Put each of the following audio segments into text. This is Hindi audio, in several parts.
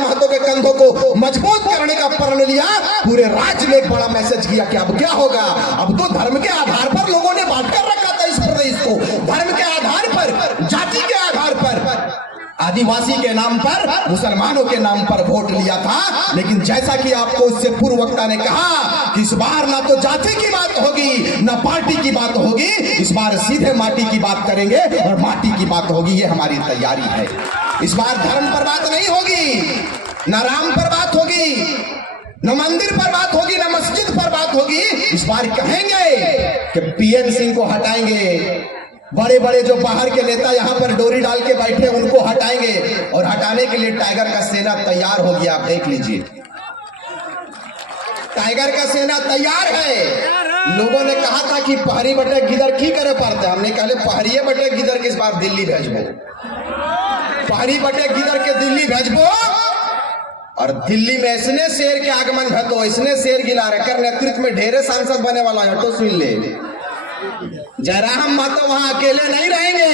हाथों के कंधों को मजबूत करने का प्रण लिया, पूरे राज्य में एक बड़ा मैसेज किया कि अब क्या होगा। अब तो धर्म के आधार पर लोगों ने बांट कर रखा था इस प्रदेश को, धर्म के आधार पर, जाति के आधार पर, आदिवासी के नाम पर, मुसलमानों के नाम पर वोट लिया था। लेकिन जैसा कि आपको इससे पूर्व वक्ता ने कहा कि इस बार ना तो जाति की बात होगी ना पार्टी की बात होगी, इस बार सीधे माटी की बात करेंगे और माटी की बात होगी। ये हमारी तैयारी है। इस बार धर्म पर बात नहीं होगी, न राम पर बात होगी, न मंदिर पर बात होगी, न मस्जिद पर बात होगी। इस बार कहेंगे कि पीएन सिंह को हटाएंगे, बड़े बड़े जो बाहर के नेता यहाँ पर डोरी डाल के बैठे उनको हटाएंगे, और हटाने के लिए टाइगर का सेना तैयार हो गया। आप देख लीजिए, टाइगर का सेना तैयार है। लोगों ने कहा था कि पहरी बटे गिदर की करे पड़ते, हमने कहा पहरिये बटे गिदर के इस बार दिल्ली भेजबो, पहरी बटे गिदर के दिल्ली भेजबो। और दिल्ली में इसने शेर के आगमन है, तो इसने शेर गिला रखकर नेतृत्व में ढेरे सांसद बने वाला है। तो सुन ले, जयराम महतो वहां अकेले नहीं रहेंगे।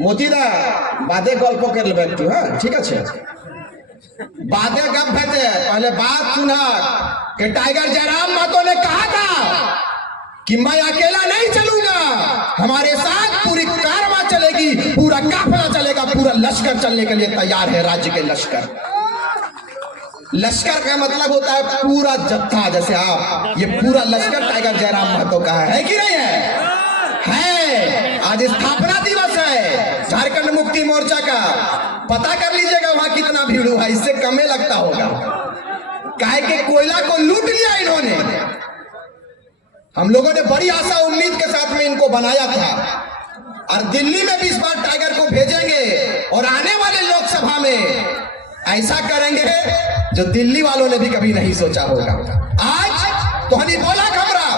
मोतीदा बादे गल्प कर ले बैठती है, ठीक है, बातें गप भेजे। पहले बात सुना कि टाइगर जयराम महतो ने कहा था कि मैं अकेला नहीं चलूंगा, हमारे साथ पूरी कारवां चलेगी, पूरा काफिला चलेगा, पूरा लश्कर चलने के लिए तैयार है। राज्य के लश्कर, लश्कर का मतलब होता है पूरा जत्था। जैसे आप, ये पूरा लश्कर टाइगर जयराम महतो का है कि नहीं है? आज स्थापना दिवस है झारखंड मुक्ति मोर्चा का। पता कर लीजिएगा वहां कितना भीड़ हुआ, इससे कमे लगता होगा। काहे के कोयला को लूट लिया इन्होंने। हम लोगों ने बड़ी आशा उम्मीद के साथ में इनको बनाया था, और दिल्ली में भी इस बार टाइगर को भेजेंगे, और आने वाले लोकसभा में ऐसा करेंगे जो दिल्ली वालों ने भी कभी नहीं सोचा होगा। आज तो हनी बोला खबरा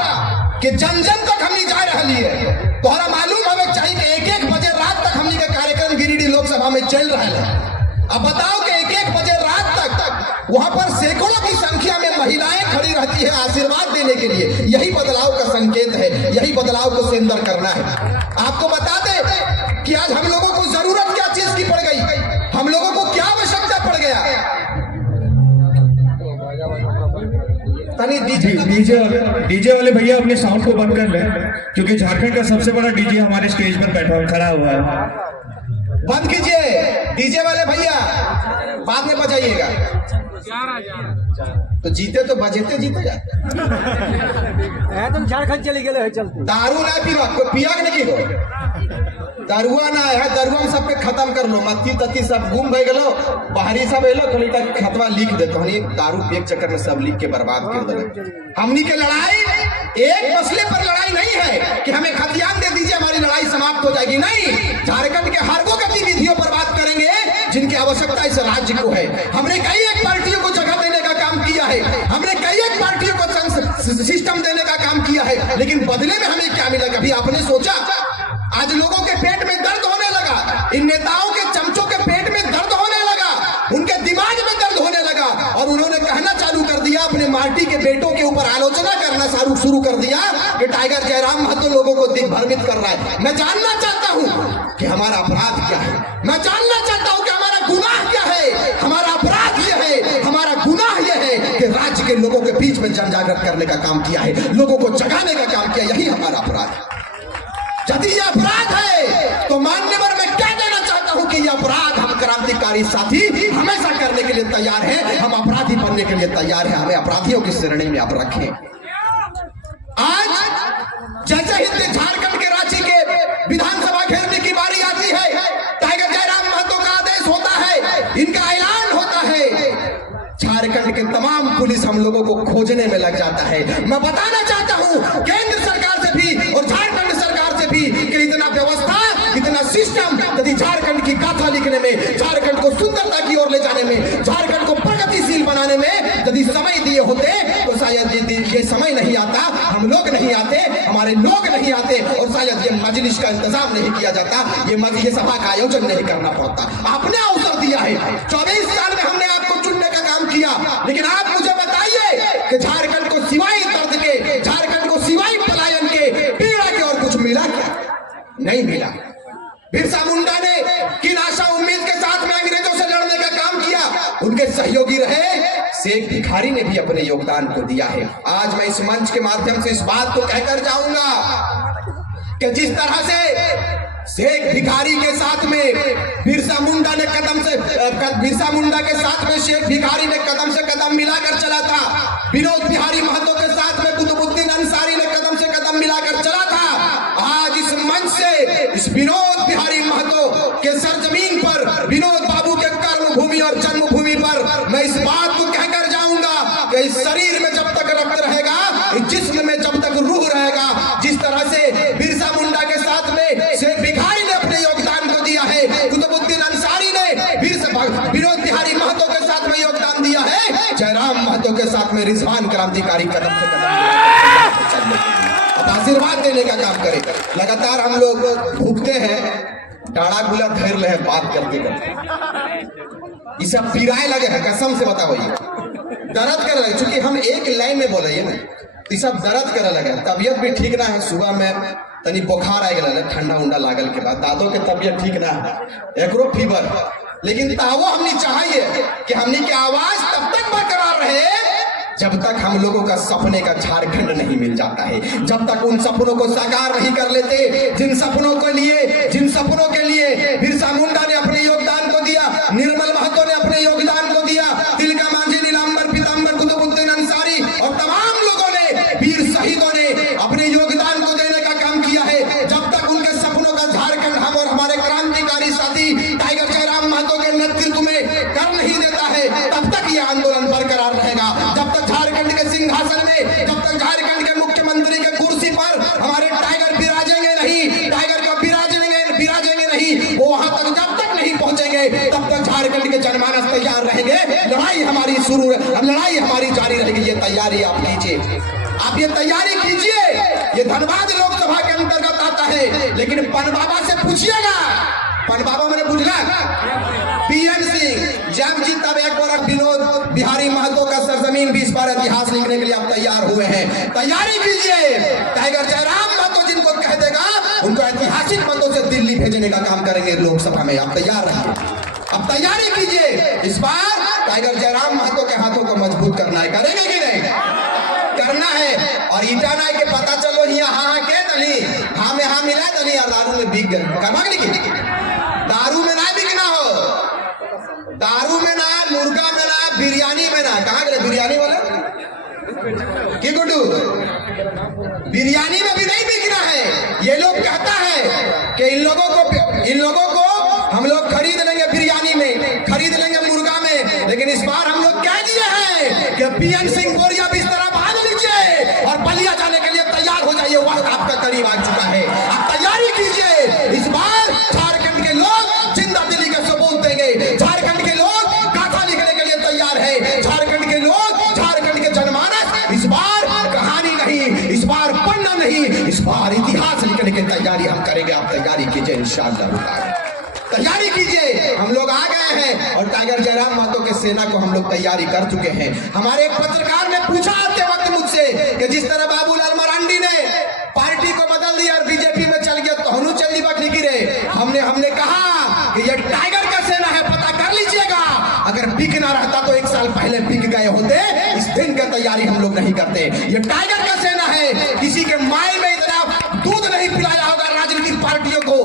कि जन जन तक हमनी जा रही है। तोहरा मालूम हमें चाहिए कि 1-1 बजे रात तक हमनी का कार्यक्रम गिरिडीह लोकसभा में चल रहा है। अब बताओ कि 1-1 बजे रात तक वहां पर सैकड़ों की संख्या में महिलाएं खड़ी रहती है आशीर्वाद देने के लिए। यही बदलाव का संकेत है, यही बदलाव को सुंदर करना है। आपको बता दें कि आज हम लोगों को जरूरत क्या चीज की पड़ गई, हम लोगों को क्या आवश्यकता पड़ गया। डीजे वाले भैया अपने साउंड को बंद कर लें, क्योंकि झारखंड का सबसे बड़ा डीजे हमारे स्टेज पर बैठा खड़ा हुआ है। बंद कीजिए डीजे वाले भैया, बाद में बजाइएगा। तो जीते तो बजेते जीते जाते। तुम झारखंड चले गए चलते। दारू ना पीवा, कोई पिया के नहीं हो, दारुआ ना है, दारुआ में सबके खत्म कर लो, मत्ती तत्ती सब गुम गए गलो, बाहरी सब एलो, खाली तक खतवा लिख देते हनी, दारू पिए के चक्कर में सब लिख के बर्बाद कर दे। हमनी के लड़ाई एक मसले पर लड़ाई नहीं है कि हमें खतियान दे दीजिए हमारी लड़ाई समाप्त हो जाएगी। नहीं, झारखंड के हर वो गतिविधियों पर बात करेंगे जिनकी आवश्यकता इस राज्य को है। हमने कई एक पार्टियों को जगह देने का काम किया है, हमने कई एक पार्टियों को सिस्टम देने का काम किया है, लेकिन बदले में हमें क्या मिला? कभी आपने सोचा? आज लोगों के पेट में दर्द होने लगा, इन नेताओं के चमचों के पेट में दर्द होने लगा, उनके दिमाग में दर्द होने लगा, और उन्होंने कहना चालू कर दिया, अपने माटी के बेटों के ऊपर आलोचना करना शुरू कर दिया कि टाइगर जयराम महतो लोगों को दिग्भ्रमित कर रहा है। मैं जानना चाहता हूं कि हमारा अपराध क्या है, मैं जानना चाहता हूं कि हमारा गुनाह क्या है। हमारा अपराध यह है, हमारा गुनाह यह है कि राज्य के लोगों के बीच में जनजागृत करने का काम किया है, लोगों को जगाने का काम किया, यही हमारा अपराध है। यदि यह अपराध है तो मान्यवर मैं क्या कहना चाहता हूं कि यह अपराध हम क्रांतिकारी साथी हमेशा करने के लिए तैयार हैं, हम अपराधी बनने के लिए तैयार हैं, हमें अपराधियों की श्रेणी में आप रखें। आज जैसे ही झारखंड के रांची के विधानसभा घेरने की बारी आती है, टाइगर जयराम महतो का आदेश होता है, इनका ऐलान होता है, झारखंड के तमाम पुलिस हम लोगों को खोजने में लग जाता है। मैं बताना चाहता हूं केंद्र सरकार से भी और झारखंड सरकार से भी कि इतना व्यवस्था, इतना सिस्टम यदि झारखंड की गाथा लिखने में, झारखंड को सुंदरता की ओर ले जाने में, झारखंड को प्रगतिशील बनाने में यदि समय दिए होते तो शायद ये समय नहीं आता, हम लोग नहीं आते, हमारे लोग नहीं आते, और शायद ये मजलिस का इंतजाम नहीं किया जाता, ये सभा का आयोजन नहीं करना पड़ता। आपने अवसर दिया है, 24 साल में हमने आपको चुनने का काम किया, लेकिन आप मुझे बताइए कि झारखंड को सिवाय दर्द के, झारखंड को सिवाय पलायन के, पीड़ा के और कुछ मिला क्या? नहीं मिला। बिरसा मुंडा ने किन आशा उम्मीद के साथ में अंग्रेजों से लड़ने का काम किया, उनके सहयोगी रहे शेख भिखारी ने भी अपने योगदान को दिया है। आज मैं इस मंच के माध्यम से इस बात को कहकर जाऊंगा कि जिस तरह से शेख भिखारी के साथ में बिरसा मुंडा ने बिरसा मुंडा के साथ में शेख भिखारी ने कदम से कदम मिलाकर चला था, विनोद बिहारी महतो के साथ में कुतुबुद्दीन अंसारी ने कदम से कदम मिलाकर चला था, आज इस मंच से इस विनोद बिहारी महतो के सरजमीन पर, विनोद बाबू के कर्म भूमि और जन्मभूमि पर मैं इस बात को कहकर जाऊंगा कि इस शरीर में जब तक रक्त रहेगा, इस जिस्म में जब तक रूह रहेगा, जिस तरह से बिरसा मुंडा के साथ में शेख भिखारी ने अपने योगदान को दिया है, कुतुबुद्दीन अंसारी ने विनोद बिहारी महतो के साथ में योगदान दिया है, जयराम महतो के साथ में रिजवान क्रांतिकारी कदम से कदम अब आशीर्वाद देने का काम करे। लगातार हम लोग भूखते हैं, डाड़ा गुला धैर ले बात करते करते, ये सब पिराए लगे हैं, कसम से बताओ ये दर्द कर लगे, चूंकि हम एक लाइन में बोले ना, ये सब दर्द करे लगे, तबियत भी ठीक ना है, सुबह में तनी बुखार आ गया, ठंडा उंडा लागल के बाद दादों के तबियत ठीक ना है, एकरो फीवर, लेकिन तावो हमने चाहिए कि हमने की आवाज तब तक बरकरार रहे जब तक हम लोगों का सपने का झारखंड नहीं मिल जाता है, जब तक उन सपनों को साकार नहीं कर लेते जिन सपनों के लिए बिरसा मुंडा ने अपने योगदान को दिया, निर्मल महतो ने अपने योगदान को दिया, तिलका मांझी, नीलांबर पीतांबर, कुतुबुद्दीन अंसारी और तमाम लोगों ने, वीर शहीदों ने अपने योगदान को देने का काम किया है। जब तक उनके सपनों का झारखंड हम और हमारे क्रांतिकारी साथी टाइगर जयराम महतो के नेतृत्व में कर नहीं देता है, तब तक यह आंदोलन बरकरार रहेगा। जब तक झारखंड के सिंहासन में, जब तक झारखंड के मुख्यमंत्री के कुर्सी पर हमारे टाइगर विराजेंगे नहीं, टाइगर का विराजेंगे नहीं, वो वहां तक जब तक नहीं पहुंचेंगे तब तक झारखंड के जनमानस तैयार रहेंगे, लड़ाई हमारी शुरू है, लड़ाई हमारी जारी रहेगी। ये तैयारी आप कीजिए, आप ये तैयारी कीजिए। ये धनबाद लोकसभा के अंतर्गत आता है, लेकिन पन बाबा से पूछिएगा, पन बाबा मैंने पूछना, पीएन सिंह जब जी तब एक बार विनोद बिहारी महतो का सरजमीन 20 बार इतिहास लिखने के लिए आप तैयार हुए हैं, तैयारी कीजिए। टाइगर जयराम महतो जिनको कह देगा उनको ऐतिहासिक मतों से दिल्ली भेजने का काम करेंगे लोकसभा में, आप तैयार रहिए, अब तैयारी कीजिए। इस बार टाइगर जयराम महतो के हाथों को मजबूत करना है, करेंगे कि नहीं करना है। और ईटा ना के पता चलो हाँ के तली हाँ में हाँ मिला तली और दारू में बिक गए, करना कि दारू में ना बिकना हो, दारू में ना, मुर्गा में ना, बिरयानी में ना, कहाँ गए बिरयानी वाले की गुड्डू, बिरयानी में भी नहीं बिकना है। ये लोग कहता है कि इन लोगों को हम लोग खरीद लेंगे बिरयानी में, खरीद लेंगे मुर्गा में, लेकिन इस बार हम लोग कह दिए हैं कि पीएन सिंह बोरिया बिस्तर बांध लीजिए और बलिया जाने के लिए तैयार हो जाइए, वक्त आपका करीब आ चुका है, आप तैयारी कीजिए। इस बार झारखंड के लोग जिंदा दिली के सबूत देंगे, झारखंड के लोग गाथा लिखने के लिए तैयार है, झारखंड के लोग, झारखंड के जनमानस इस बार कहानी नहीं, इस बार पन्ना नहीं, इस बार इतिहास लिखने की तैयारी हम करेंगे। आप तैयारी कीजिए, इंशाअल्लाह तैयारी कीजिए। हम लोग आ गए हैं और टाइगर जयराम महतो के सेना को हम लोग तैयारी कर चुके हैं। हमारे एक पत्रकार ने पूछा आते वक्त मुझसे कि जिस तरह बाबूलाल मरांडी ने पार्टी को बदल दिया और बीजेपी में चल गया, तो हनु चल गिरे, हमने कहा कि ये टाइगर का सेना है, पता कर लीजिएगा, अगर बिक ना रहता तो 1 साल पहले बिक गए होते, इस दिन की तैयारी हम लोग नहीं करते। ये टाइगर का सेना है, किसी के माई में इतना दूध नहीं पिलाया होगा राजनीतिक पार्टियों को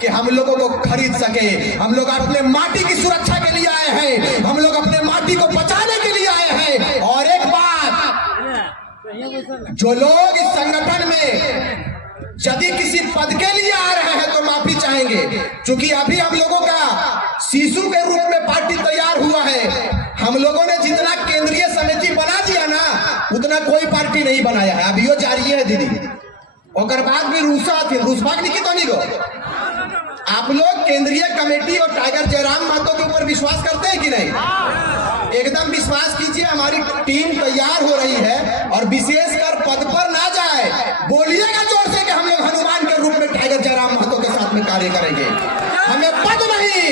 कि हम लोगों को खरीद सके। हम लोग अपने माटी की सुरक्षा के लिए आए हैं, हम लोग अपने माटी को बचाने के लिए आए हैं। और एक बात, जो लोग इस संगठन में यदि किसी पद के लिए आ रहे हैं तो माफी चाहेंगे, क्योंकि अभी हम लोगों का शिशु के रूप में पार्टी तैयार हुआ है। हम लोगों ने जितना केंद्रीय समिति बना दिया ना, उतना कोई पार्टी नहीं बनाया है, अभी वो जारी है दीदी, और बाद भी रूसा थे, रूसबाग नहीं तो नहीं गो। आप लोग केंद्रीय कमेटी और टाइगर जयराम महतो के ऊपर विश्वास करते हैं कि नहीं? एकदम विश्वास कीजिए, हमारी टीम तैयार हो रही है और विशेषकर पद पर ना जाए, बोलिएगा जोर से कि हम लोग हनुमान के रूप में टाइगर जयराम महतो के साथ में कार्य करेंगे। हमें पद नहीं,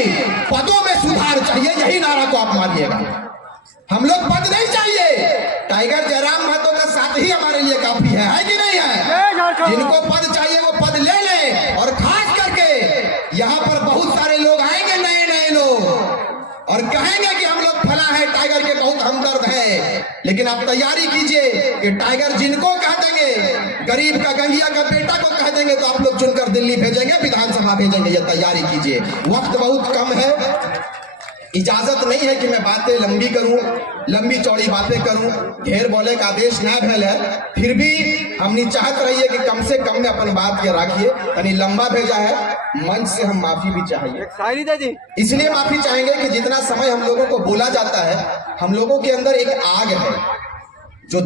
पदों में सुधार चाहिए, यही नारा को आप मानिएगा। हम लोग पद नहीं चाहिए, टाइगर जयराम महतो का साथ ही हमारे लिए काफी है कि नहीं है? जिनको पद चाहिए वो पद ले लें और खास यहाँ पर बहुत सारे लोग आएंगे, नए नए लोग, और कहेंगे कि हम लोग फला है, टाइगर के बहुत हमदर्द है। लेकिन आप तैयारी कीजिए कि टाइगर जिनको कह देंगे, गरीब का गंगिया का बेटा को कह देंगे, तो आप लोग चुनकर दिल्ली भेजेंगे, विधानसभा भेजेंगे। ये तैयारी कीजिए, वक्त बहुत कम है। इजाजत नहीं है कि मैं बातें लंबी करूं, लंबी चौड़ी बातें करूं, ढेर बोले का आदेश ना भेल है। फिर भी हमने चाहत रही है कि कम से कम में अपन बात के रखिए। यानी लंबा भेजा है, मंच से हम माफी भी चाहिए, एक शायरी दे दी। इसलिए माफी चाहेंगे कि जितना समय हम लोगों को बोला जाता है, हम लोगों के अंदर एक आग है जो